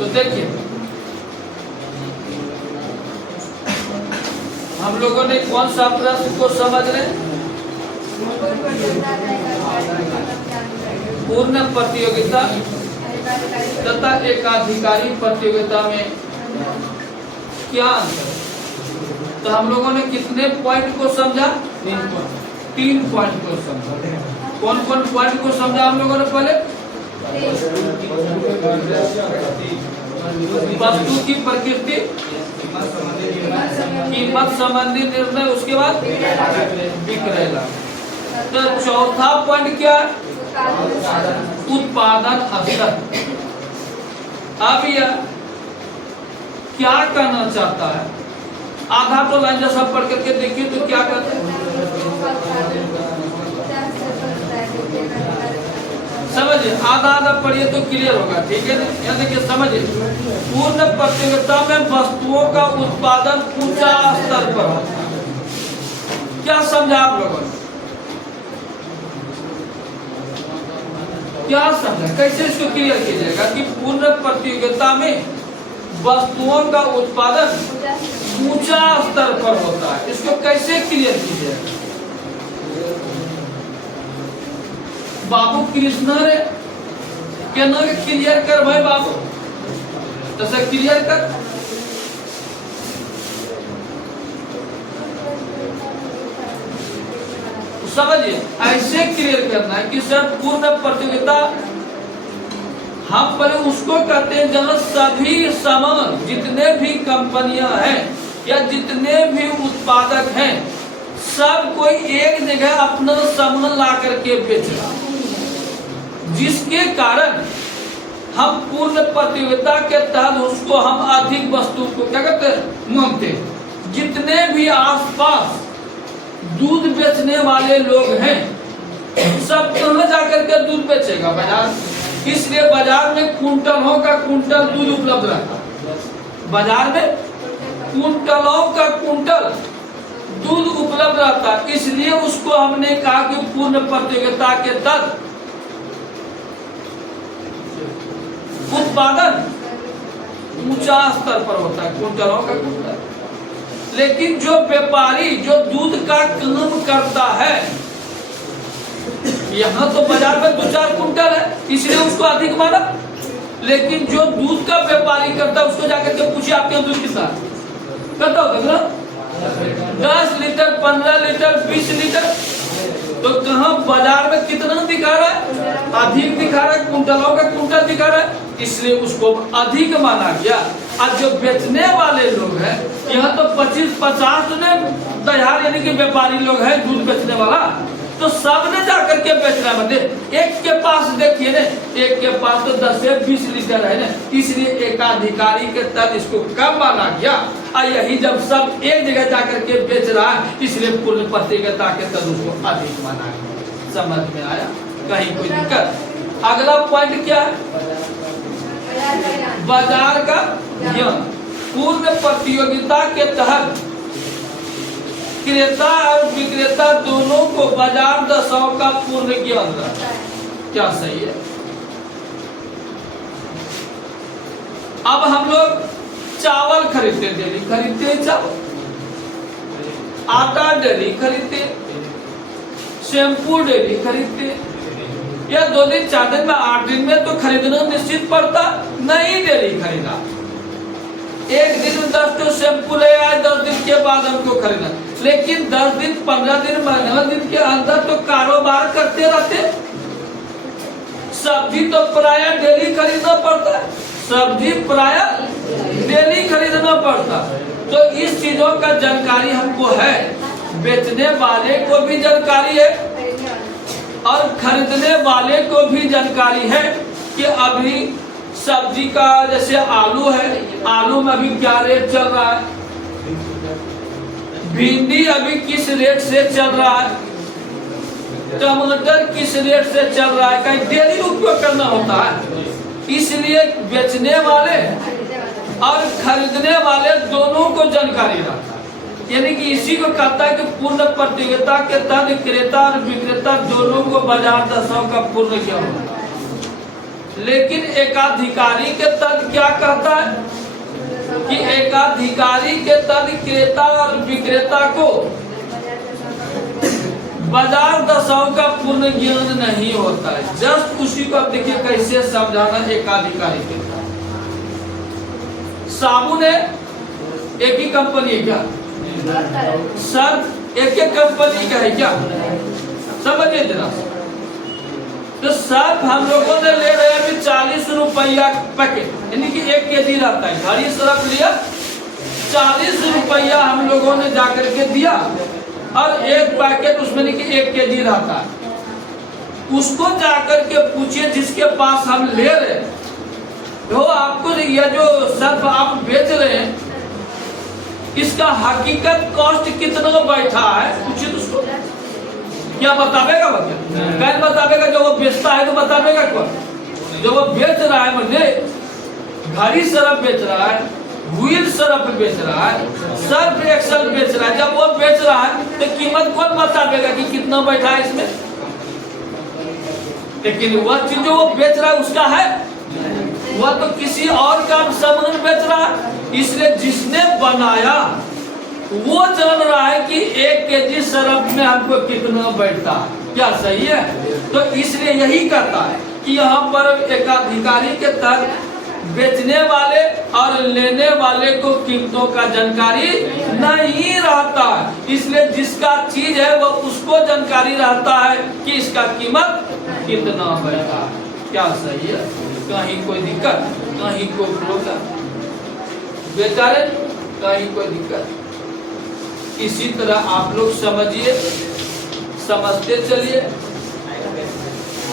तो देखिए हम लोगों ने कौन सा प्रश्न को समझ रहे हैं? पूर्ण प्रतियोगिता तथा एकाधिकारी प्रतियोगिता में क्या अंतर है? तो हम लोगों ने कितने पॉइंट को समझा? 3 पॉइंट को समझा। कौन कौन पॉइंट को समझा हम लोगों ने? पहले वस्तु की प्रकृति, कीमत संबंधी निर्णय, उसके बाद विक्रय लाभ। तो चौथा पॉइंट क्या है? उत्पादन स्तर। अब यह क्या कहना चाहता है? आधा तो लाइन जैसा पढ़ करके देखिए तो क्या कहते हैं, समझिए। आधा आधा पढ़िए तो क्लियर होगा, ठीक है ना? यहाँ देखिए समझिए, पूर्ण प्रतियोगिता में वस्तुओं का उत्पादन ऊंचा स्तर पर होता है। क्या समझा आप लोगों ने? क्या समझा? कैसे इसको क्लियर कीजिएगा कि पूर्ण प्रतियोगिता में वस्तुओं का उत्पादन ऊंचा स्तर पर होता है? इसको कैसे क्लियर कीजिएगा? बाबू कृष्ण रे केना क्लियर कर भाई बाबू, तो से क्लियर कर। समझिए, ऐसे क्लियर करना है कि सर पूर्ण प्रतियोगिता हम पहले उसको कहते हैं जहां सभी सामान, जितने भी कंपनियां हैं या जितने भी उत्पादक हैं, सब कोई एक जगह अपना सामान ला करके बेच रहा, जिसके कारण हम पूर्ण प्रतियोगिता के तहत उसको हम अधिक वस्तु को क्या कहते हैं, मांगते हैं। जितने भी आसपास दूध बेचने वाले लोग हैं, सब कहाँ जाकर के दूध बेचेगा? बाजार। इसलिए बाजार में कुंटलों का कुंटल दूध उपलब्ध रहता है। बाजार में कुंटलों का कुंटल दूध उपलब्ध रहता है। इसलिए उसको हमने कहा कि पूर्ण प्रतियोगिता के तहत उत्पादन ऊंचा स्तर पर होता है, कुंटलों का कुंटल। लेकिन जो व्यापारी जो दूध का काम करता है, यहाँ तो बाजार में 2-4 कुंटल है, इसलिए उसको अधिक माना। लेकिन जो दूध का व्यापारी करता है, उसको जाकर के पूछिए आपके यहाँ दूध कितना करता होगा? 10 लीटर, 15 लीटर, 20 लीटर। तो कहाँ बाजार में कितना दिखा रहा है? अधिक दिखा रहा है, कुंटलों का कुंटल दिखा रहा है, इसलिए उसको अधिक माना गया। आज जो बेचने वाले लोग हैं, यहाँ तो 25-50 ने दहाड़ यानी कि व्यापारी लोग हैं, दूध बेचने वाला, तो सबने जाकर के बेचना मत। एक के पास देखिए ना, एक के पास तो 10 से 20 लीटर है ना, इसलिए एकाधिकारी के तहत इसको कम माना गया। और यही जब सब एक जगह जाकर के बेच रहा है, इसलिए पूर्ण प्रतियोगिता के तहत उसको अधिक माना गया। समझ में आया? कहीं कोई दिक्कत? अगला पॉइंट क्या है? बाजार का ज्ञान। पूर्ण प्रतियोगिता के तहत क्रेता और विक्रेता दोनों को बाजार दशाओं का पूर्ण ज्ञान रहता है। क्या सही है? अब हम लोग चावल खरीदते, डेली खरीदते हैं चावल, आटा डेली खरीदते, शैम्पू डेली खरीदते, या 2 दिन 4 दिन में 8 दिन में तो खरीदना निश्चित पड़ता नहीं, डेली खरीदा। एक दिन में 10 तो शैम्पू ले आए, 10 दिन के बाद हमको खरीदना। लेकिन 10 दिन, 15 दिन, महीना दिन के अंदर तो कारोबार करते रहते। सब्जी तो प्राय डेली खरीदना पड़ता है, सब्जी प्राय डेली खरीदना पड़ता। तो इस चीजों का जानकारी हमको है, बेचने वाले को भी जानकारी है और खरीदने वाले को भी जानकारी है कि अभी सब्जी का जैसे आलू है, आलू में अभी क्या रेट चल रहा है, भिंडी अभी किस रेट से चल रहा है, टमाटर किस रेट से चल रहा है, कहीं डेली उपयोग करना होता है। इसलिए बेचने वाले और खरीदने वाले दोनों को जानकारी रहता है। यानी कि इसी को कहता है कि पूर्ण प्रतियोगिता के तहत क्रेता और विक्रेता दोनों को बाजार दशाओं का पूर्ण ज्ञान होता है। लेकिन एकाधिकारी के तर्क क्या कहता है कि एकाधिकारी के तर्क क्रेता और विक्रेता को बाजार दशाओं का पूर्ण ज्ञान नहीं होता है। जस्ट उसी को आप देखिए कैसे समझाना एकाधिकारी के तर्क। साबुन है एक ही कंपनी है क्या? सर्फ एक ही कंपनी का है क्या? समझिए जरा। तो सर्फ हम लोगों ने ले रहे हैं 40 रुपया पैकेट, यानी कि 1 केजी रहता है। घड़ी सर्फ लिया 40 रुपया हम लोगों ने जाकर के दिया और एक पैकेट उसमें नहीं कि 1 केजी रहता है। उसको जाकर के पूछिए जिसके पास हम ले रहे हैं, तो आपको यह जो सर्फ आप बेच रहे हैं इसका हकीकत कॉस्ट कितना बैठा है पूछिए उसको। क्या बतावेगा वो? क्या बतावेगा? जो वो बेचता है तो बतावेगा कौन? जो वो बेच रहा है, मतलब घड़ी सर्फ बेच रहा है, व्हील सर्फ बेच रहा है, सर्फ एक्सल बेच रहा है। जब वो बेच रहा है तो कीमत कौन बतावेगा कि कितना बैठा है इसमें? लेकिन वह चीज जो वो बेच रहा है उसका है, वह तो किसी और का सामान बेच रहा है। इसलिए जिसने बनाया वो जान रहा है कि 1 केजी सर्फ में हमको कितना बैठता है। क्या सही है? तो इसलिए यही कहता है कि यहाँ पर एकाधिकारी के तहत बेचने वाले और लेने वाले को कीमतों का जानकारी नहीं रहता है। इसलिए जिसका चीज है वो उसको जानकारी रहता है कि इसका कीमत कितना बैठा है। क्या सही है? कहीं कोई दिक्कत, कहीं कोई प्रॉब्लम, बेचारे कहीं कोई दिक्कत। इसी तरह आप लोग समझिए, समझते चलिए।